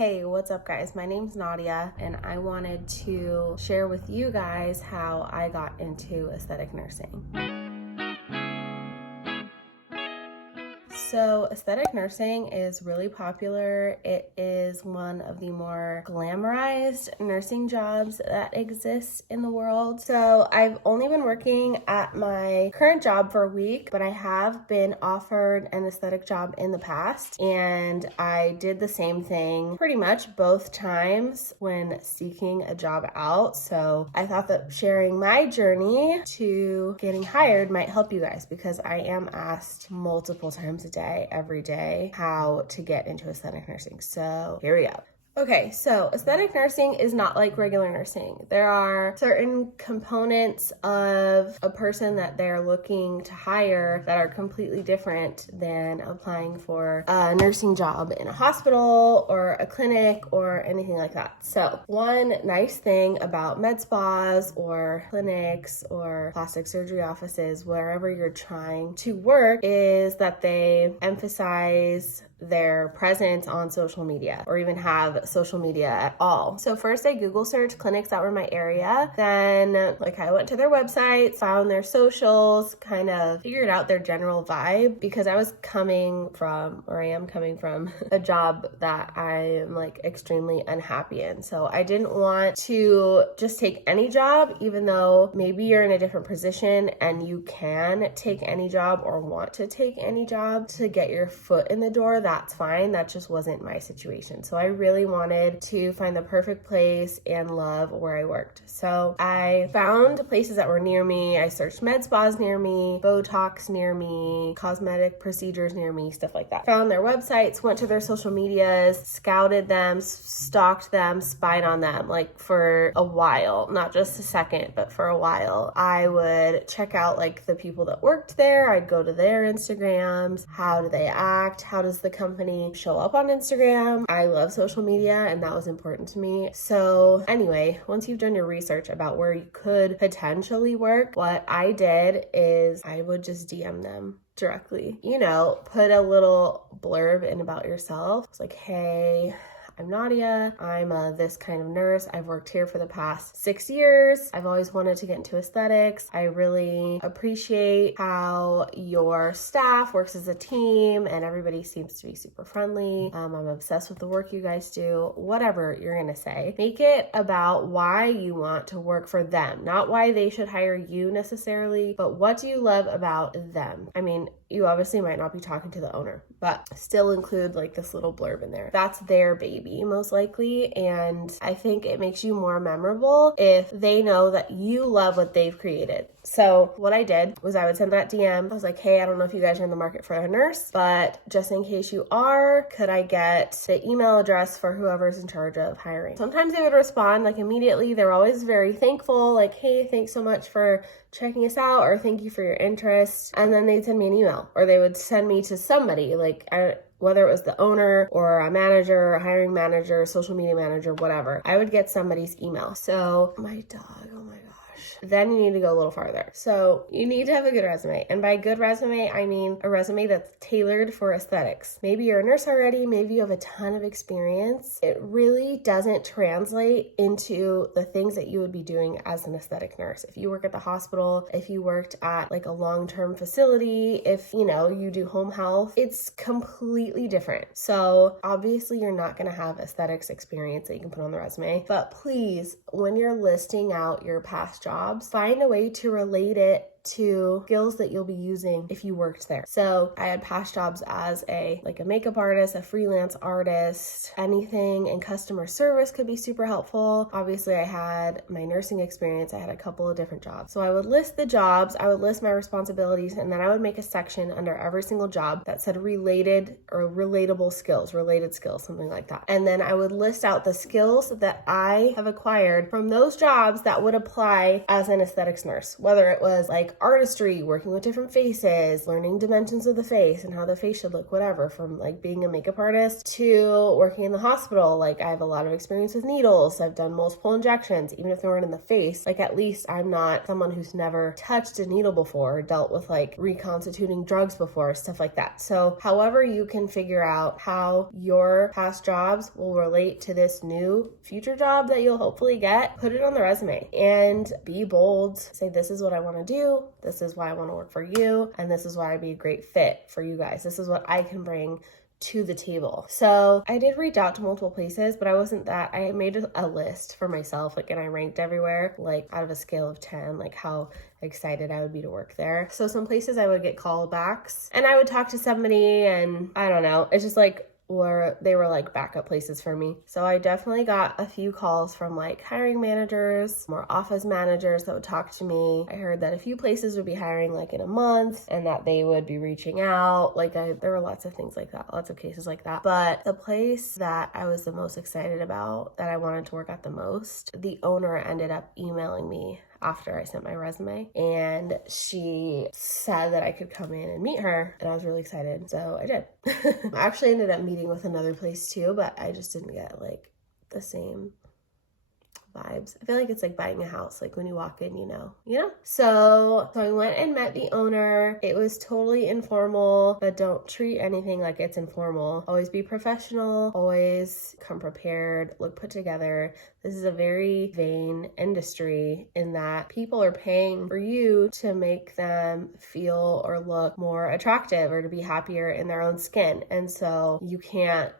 Hey, what's up guys? My name's Nadia and I wanted to share with you guys how I got into aesthetic nursing. So aesthetic nursing is really popular. It is one of the more glamorized nursing jobs that exist in the world. So I've only been working at my current job for a week, but I have been offered an aesthetic job in the past, and I did the same thing pretty much both times when seeking a job out. So I thought that sharing my journey to getting hired might help you guys, because I am asked multiple times a day, every day, how to get into aesthetic nursing. So here we go. Okay, so aesthetic nursing is not like regular nursing. There are certain components of a person that they're looking to hire that are completely different than applying for a nursing job in a hospital or a clinic or anything like that. So one nice thing about med spas or clinics or plastic surgery offices, wherever you're trying to work, is that they emphasize their presence on social media, or even have social media at all. So first I Google searched clinics that were in my area. Then I went to their website, found their socials, kind of figured out their general vibe, because I was coming from, or I am coming from, a job that I am extremely unhappy in. So I didn't want to just take any job, even though maybe you're in a different position and you can take any job or want to take any job to get your foot in the door. That's fine. That just wasn't my situation. So I really wanted to find the perfect place and love where I worked. So I found places that were near me. I searched med spas near me, Botox near me, cosmetic procedures near me, stuff like that. Found their websites, went to their social medias, scouted them, stalked them, spied on them for a while, not just a second, but for a while. I would check out the people that worked there. I'd go to their Instagrams. How do they act? How does the company show up on Instagram? I love social media, and that was important to me. So anyway, once you've done your research about where you could potentially work, what I did is I would just DM them directly. Put a little blurb in about yourself. It's like, hey, I'm Nadia. I'm this kind of nurse. I've worked here for the past 6 years. I've always wanted to get into aesthetics. I really appreciate how your staff works as a team and everybody seems to be super friendly. I'm obsessed with the work you guys do. Whatever you're gonna say. Make it about why you want to work for them, not why they should hire you necessarily, but what do you love about them? I mean, you obviously might not be talking to the owner, but still include this little blurb in there. That's their baby, most likely. And I think it makes you more memorable if they know that you love what they've created. So what I did was I would send that DM. I was like, hey, I don't know if you guys are in the market for a nurse, but just in case you are, could I get the email address for whoever's in charge of hiring? Sometimes they would respond immediately. They're always very thankful, hey, thanks so much for checking us out, or thank you for your interest. And then they'd send me an email, or they would send me to somebody, whether it was the owner or a manager, a hiring manager, social media manager, whatever. I would get somebody's email. So my dog, oh my gosh. Then you need to go a little farther. So you need to have a good resume. And by good resume, I mean a resume that's tailored for aesthetics. Maybe you're a nurse already. Maybe you have a ton of experience. It really doesn't translate into the things that you would be doing as an aesthetic nurse. If you work at the hospital, if you worked at a long-term facility, if you do home health, it's completely different. So obviously you're not going to have aesthetics experience that you can put on the resume, but please, when you're listing out your past jobs, find a way to relate it to skills that you'll be using if you worked there. So I had past jobs as a makeup artist, a freelance artist, anything in customer service could be super helpful. Obviously I had my nursing experience. I had a couple of different jobs. So I would list the jobs, I would list my responsibilities, and then I would make a section under every single job that said related or relatable skills, related skills, something like that. And then I would list out the skills that I have acquired from those jobs that would apply as an aesthetics nurse, whether it was like artistry, working with different faces, learning dimensions of the face and how the face should look, whatever, from like being a makeup artist to working in the hospital. Like I have a lot of experience with needles. I've done multiple injections, even if they weren't in the face. Like at least I'm not someone who's never touched a needle before or dealt with like reconstituting drugs before, stuff like that. So however you can figure out how your past jobs will relate to this new future job that you'll hopefully get, put it on the resume and be bold. Say, this is what I want to do. This is why I want to work for you. And this is why I'd be a great fit for you guys. This is what I can bring to the table. So I did reach out to multiple places, but I made a list for myself, like, and I ranked everywhere, like out of a scale of 10, like how excited I would be to work there. So some places I would get callbacks and I would talk to somebody and I don't know, it's just like, they were like backup places for me. So I definitely got a few calls from like hiring managers, more office managers that would talk to me. I heard that a few places would be hiring like in a month and that they would be reaching out. There were lots of things like that, lots of cases like that. But the place that I was the most excited about, that I wanted to work at the most, the owner ended up emailing me after I sent my resume, and she said that I could come in and meet her, and I was really excited, so I did. I actually ended up meeting with another place too, but I just didn't get like the same vibes. I feel like it's like buying a house, like when you walk in, you know? So I went and met the owner. It was totally informal, but don't treat anything like it's informal. Always be professional, always come prepared, look put together. This is a very vain industry in that people are paying for you to make them feel or look more attractive or to be happier in their own skin. And so you can't,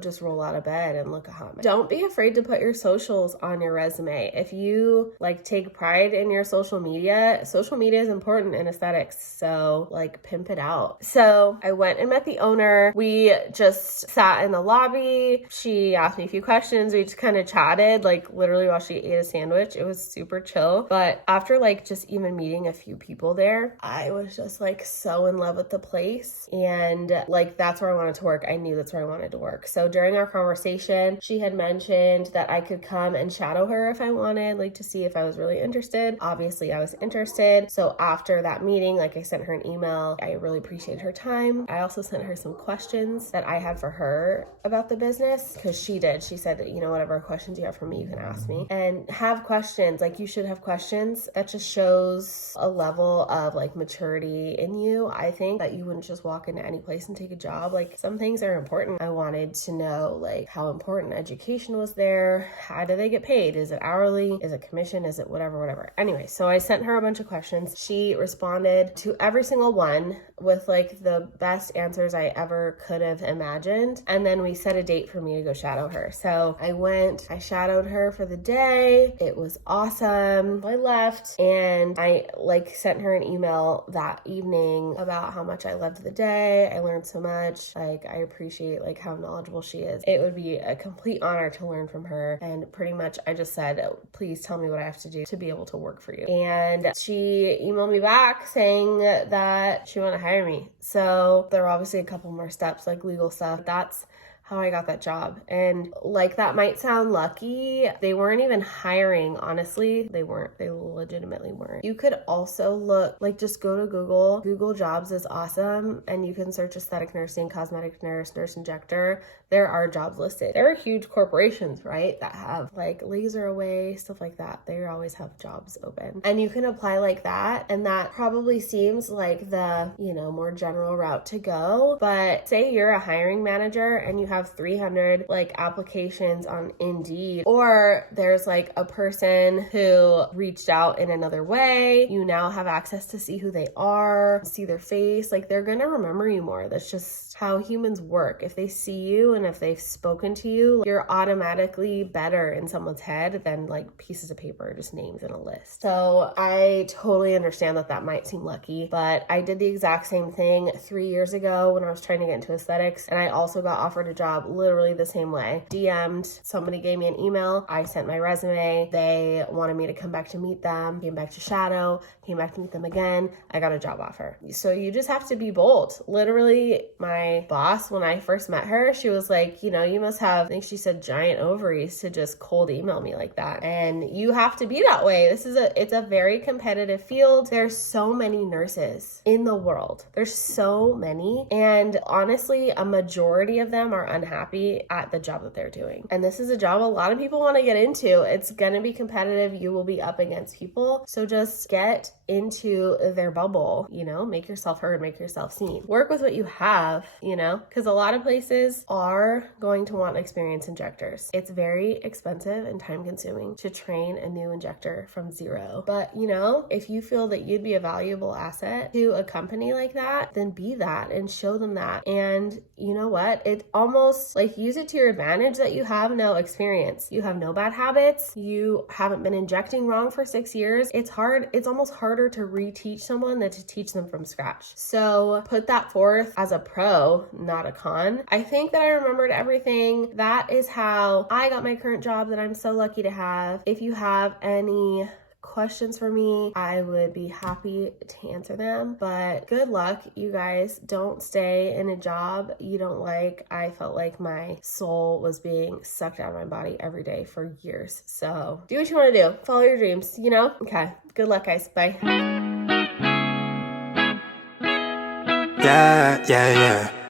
just roll out of bed and look a hot mess. Don't be afraid to put your socials on your resume. If you like take pride in your social media is important in aesthetics. So like pimp it out. So I went and met the owner. We just sat in the lobby. She asked me a few questions. We just kind of chatted, like literally while she ate a sandwich. It was super chill. But after like just even meeting a few people there, I was just like so in love with the place. And like that's where I wanted to work. I knew that's where I wanted to work. So during our conversation, she had mentioned that I could come and shadow her if I wanted, like to see if I was really interested. Obviously I was interested. So after that meeting, like I sent her an email. I really appreciated her time. I also sent her some questions that I had for her about the business, because she said that, whatever questions you have for me, you can ask me. And have questions, like you should have questions. That just shows a level of like maturity in you. I think that you wouldn't just walk into any place and take a job. Like some things are important. I wanted to know like how important education was there. How do they get paid? Is it hourly? Is it commission? Is it whatever? Anyway, so I sent her a bunch of questions. She responded to every single one with like the best answers I ever could have imagined. And then we set a date for me to go shadow her. So I shadowed her for the day. It was awesome. I left and I like sent her an email that evening about how much I loved the day. I learned so much. Like I appreciate like how knowledgeable she is. It would be a complete honor to learn from her. And pretty much I just said, please tell me what I have to do to be able to work for you. And she emailed me back saying that she wanted to hire me. So there were obviously a couple more steps, like legal stuff. That's how I got that job. And like that might sound lucky. They weren't even hiring, honestly. They legitimately weren't. You could also look, like just go to Google. Google Jobs is awesome. And you can search aesthetic nursing, cosmetic nurse, nurse injector. There are jobs listed. There are huge corporations, right? That have like laser away, stuff like that. They always have jobs open. And you can apply like that. And that probably seems like the, more general route to go. But say you're a hiring manager and you have 300 like applications on Indeed, or there's like a person who reached out in another way. You now have access to see who they are, see their face. Like they're gonna remember you more. That's just how humans work. If they see you and if they've spoken to you, you're automatically better in someone's head than like pieces of paper, just names in a list. So I totally understand that might seem lucky, but I did the exact same thing 3 years ago when I was trying to get into aesthetics, and I also got offered a job literally the same way. DM'd, somebody gave me an email, I sent my resume, they wanted me to come back to meet them, came back to shadow, came back to meet them again, I got a job offer. So you just have to be bold. Literally, my boss, when I first met her, she was like, you must have, I think she said, giant ovaries to just cold email me like that. And you have to be that way. It's a very competitive field. There's so many nurses in the world. There's so many. And honestly, a majority of them are unhappy at the job that they're doing. And this is a job a lot of people want to get into. It's going to be competitive. You will be up against people. So just get into their bubble, make yourself heard, make yourself seen. Work with what you have, because a lot of places are going to want experienced injectors. It's very expensive and time consuming to train a new injector from zero. But, if you feel that you'd be a valuable asset to a company like that, then be that and show them that. And you know what? It almost like use it to your advantage that you have no experience. You have no bad habits. You haven't been injecting wrong for 6 years. It's hard. It's almost harder to reteach someone than to teach them from scratch. So put that forth as a pro, not a con. I think that I remembered everything. That is how I got my current job that I'm so lucky to have. If you have any questions for me, I would be happy to answer them. But good luck, you guys. Don't stay in a job you don't like. I felt like my soul was being sucked out of my body every day for years. So do what you want to do. Follow your dreams, Okay. Good luck, guys. Bye. Yeah, yeah, yeah.